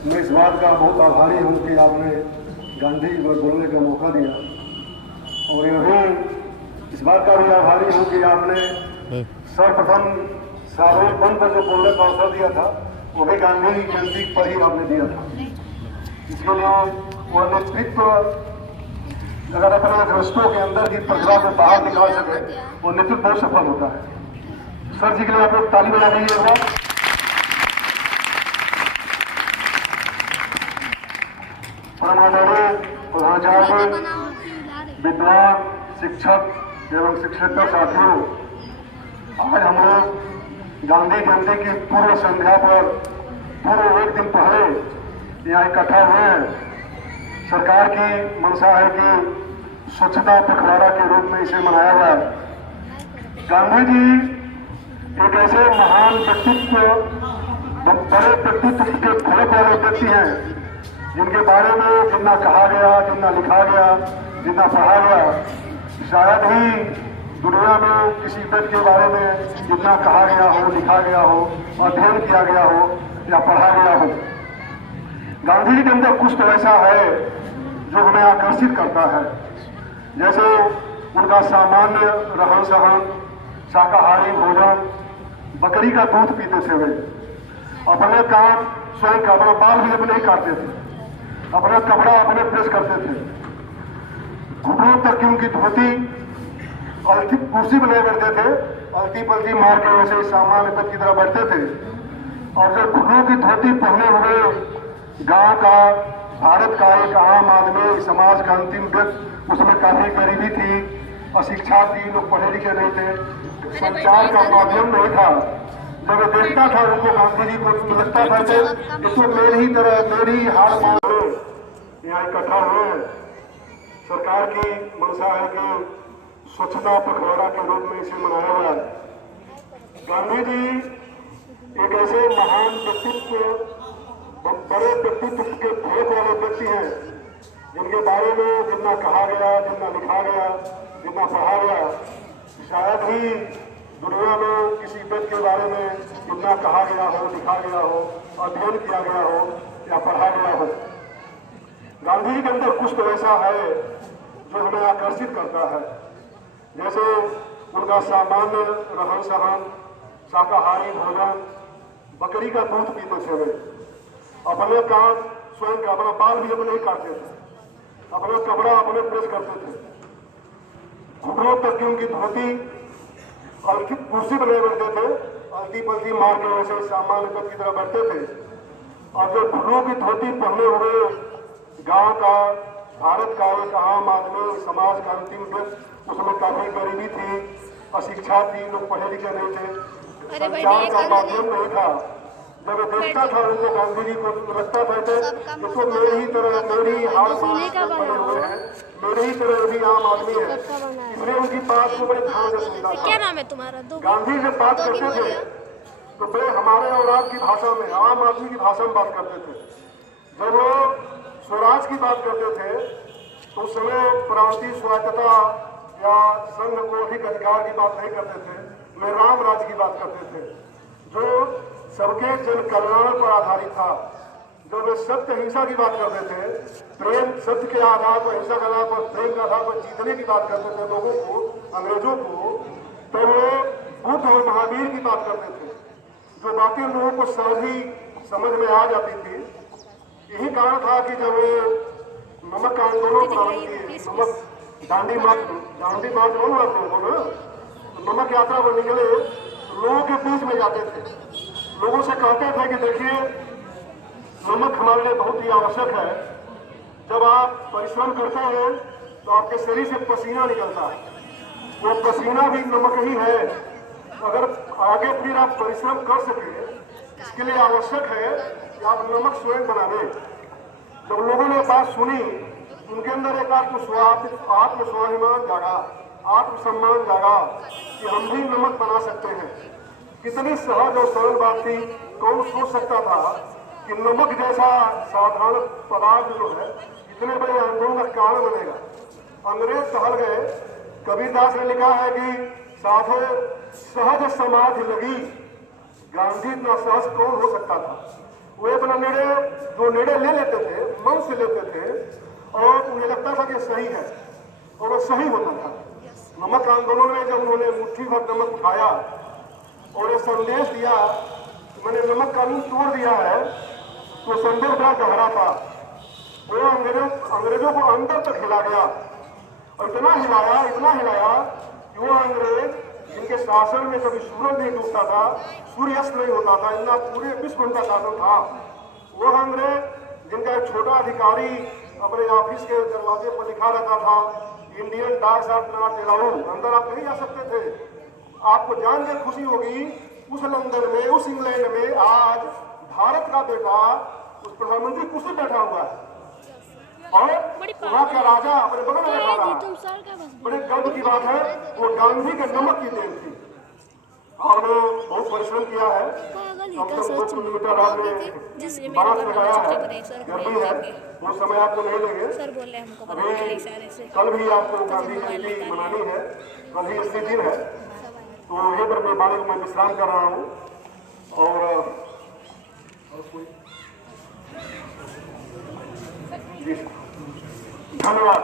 मैं इस बात का बहुत आभारी हूँ कि आपने गांधी जी पर बोलने का मौका दिया, और यही इस बात का भी आभारी हूँ कि आपने सर्वप्रथम सार्वजनिक बंद पर जो बोलने का अवसर दिया था वो भी गांधी जयंती पर ही आपने दिया था। इसके लिए वो नेतृत्व अगर अपने दृष्टों के अंदर की प्रतिभा को बाहर निकाल सके वो नेतृत्व बहुत सफल होता है। सर जी के लिए आप लोग ताली बजा दीजिएगा। परमाचार्य, प्रधानाचार्य, विद्वान, शिक्षक एवं शिक्षकेतर साथियों, आज हम लोग गांधी जयंती की पूर्व संध्या पर पूर्व एक दिन पहले यहाँ इकट्ठा हुए हैं। सरकार की मंशा है कि स्वच्छता पखवाड़ा के रूप में इसे मनाया जाए। गांधी जी एक ऐसे महान व्यक्तित्व, बड़े व्यक्तित्व के फलक वाले व्यक्ति हैं जिनके बारे में जितना कहा गया, जितना लिखा गया, जितना पढ़ा गया, शायद ही दुनिया में किसी व्यक्ति के बारे में जितना कहा गया हो, लिखा गया हो, अध्ययन किया गया हो या पढ़ा गया हो। गांधी जी के अंदर कुछ तो ऐसा है जो हमें आकर्षित करता है। जैसे उनका सामान्य रहन सहन, शाकाहारी भोजन, बकरी का दूध पीते थे वे, अपने काम स्वयं का, अपना बाल भी अपने ही काटते थे, अपना कपड़ा अपने प्रेस करते थे, घुटनों तक की उनकी धोती, अलती कुर्सी बनाए बैठते थे, अलती पलती मार के वैसे सामान्य व्यक्ति की तरह बैठते थे। और जब घुटनों की धोती पहने हुए गांव का, भारत का एक आम आदमी, समाज का अंतिम व्यक्ति, उसमें काफी गरीबी थी, अशिक्षा थी, लोग पढ़े लिखे नहीं थे, संचार का माध्यम नहीं था। जब देखता था उनको, गांधी जी को लगता था कि इसको मेरी ही तरह, मेरी हार मान यहाँ इकट्ठा हुए हैं। सरकार की मंशा है कि स्वच्छता पखवाड़ा के रूप में इसे मनाया जाए। गांधी जी एक ऐसे महान व्यक्तित्व, बड़े व्यक्तित्व के फलक वाले व्यक्ति हैं जिनके बारे में जितना कहा गया, जितना लिखा गया, जितना पढ़ा गया, शायद ही दुनिया में किसी व्यक्ति के बारे में जितना कहा गया हो, लिखा गया हो, अध्ययन किया गया हो या पढ़ा गया हो। गांधी जी के अंदर कुछ तो ऐसा है जो हमें आकर्षित करता है। जैसे उनका सामान्य रहन सहन, शाकाहारी भोजन, बकरी का दूध पीते थे वे, अपने काम स्वयं का, अपना बाल भी अपने ही काटते थे, अपना कपड़ा अपने प्रेस करते थे, घुटनों तक की उनकी धोती, अलती कुर्सी बने बैठते थे, अलती पलती मार के वैसे सामान्य व्यक्ति की तरह बैठते थे। और जब घुटनों की धोती पहने हुए गांव का, भारत का एक आम आदमी, समाज का अंतिम व्यक्ति, उसमें काफी गरीबी थी, अशिक्षा थी, लोग पढ़े लिखे नहीं थे, संचार का माध्यम नहीं था। जब देखता था उनको, गांधी जी को लगता था कि इसको मेरी ही तरह, मेरी हार मान बने हुए हैं, मेरे ही तरह भी आम आदमी है, इसलिए उनकी बात को बड़े ध्यान से सुनता था। क्या नाम है तुम्हारा? गांधी जब बात करते थे तो बड़े हमारे और आपकी भाषा में, आम आदमी की भाषा में बात करते थे। जब वो स्वराज की बात करते थे तो उस समय प्रांतीय स्वायत्तता या संघ को अधिक अधिकार की बात नहीं करते थे, वे राम राज्य की बात करते थे जो सबके जन कल्याण पर आधारित था। जब वे सत्य हिंसा की बात करते थे, प्रेम, सत्य के आधार पर, हिंसा के आधार पर, प्रेम के आधार पर जीतने की बात करते थे लोगों को, अंग्रेजों को, तो वे बुद्ध और महावीर की बात करते थे, जो बाकी लोगों को सहज ही समझ में आ जाती थी। यही कारण था कि जब नमक का आंदोलन प्रारंभ किए, नमक दांडी मार्च नहीं हुआ लोगों ने, तो नमक यात्रा पर निकले, लोगों के बीच में जाते थे, लोगों से कहते थे कि देखिए नमक हमारे लिए बहुत ही आवश्यक है। जब आप परिश्रम करते हैं तो आपके शरीर से पसीना निकलता है, वो पसीना भी नमक ही है। अगर आगे फिर आप परिश्रम कर सके, इसके लिए आवश्यक है कि आप नमक स्वयं बना लें। जब लोगों ने बात सुनी, उनके अंदर एक आत्मस्वाभिमान जागा, आत्मसम्मान जागा कि हम भी नमक बना सकते हैं। कितनी सहज और सरल बात थी। कौन सोच सकता था कि नमक जैसा साधारण पदार्थ जो है इतने बड़े आंदोलन का कारण बनेगा। अंग्रेज टहल गए। कबीरदास ने लिखा है कि साधे सहज समाधि लगी, गांधी इतना सहज कौन हो सकता था। वे अपना निर्णय जो निर्णय ले लेते थे मन से लेते थे और उन्हें लगता था कि सही है और वो सही होता था। नमक आंदोलन में जब उन्होंने मुट्ठी भर नमक उठाया और ये संदेश दिया कि मैंने नमक कानून तोड़ दिया है, तो संदेश बड़ा गहरा था। वो अंग्रेजों को अंदर तक हिला गया और इतना हिलाया कि वो अंग्रेज जिनके शासन में कभी सूरज नहीं डूबता था, सूर्यास्त नहीं होता था, इतना पूरे विश्व उनका शासन था, वो अंग्रेज जिनका एक छोटा अधिकारी अपने ऑफिस के दरवाजे पर लिखा रहता था Indian dogs are not allowed, अंदर आप नहीं जा सकते थे। आपको जान के खुशी होगी उस लंदन में, उस इंग्लैंड में आज भारत का बेटा उस प्रधानमंत्री कुर्सी बैठा हुआ है और वहाँ का राजा अपने बगल में बैठा रहा। बड़े गर्व की बात है, वो गांधी के नमक की देन थी। हमने बहुत परिश्रम किया है, कम से कम 2 किलोमीटर आपने बांस लगाया है, गर्मी है, वो समय आपको नहीं लगे। अभी कल भी आपको गांधी जयंती मनानी है, कल ही इसी दिन है, तो यहीं पर मैं बालक में विश्राम कर रहा हूँ और जी धन्यवाद।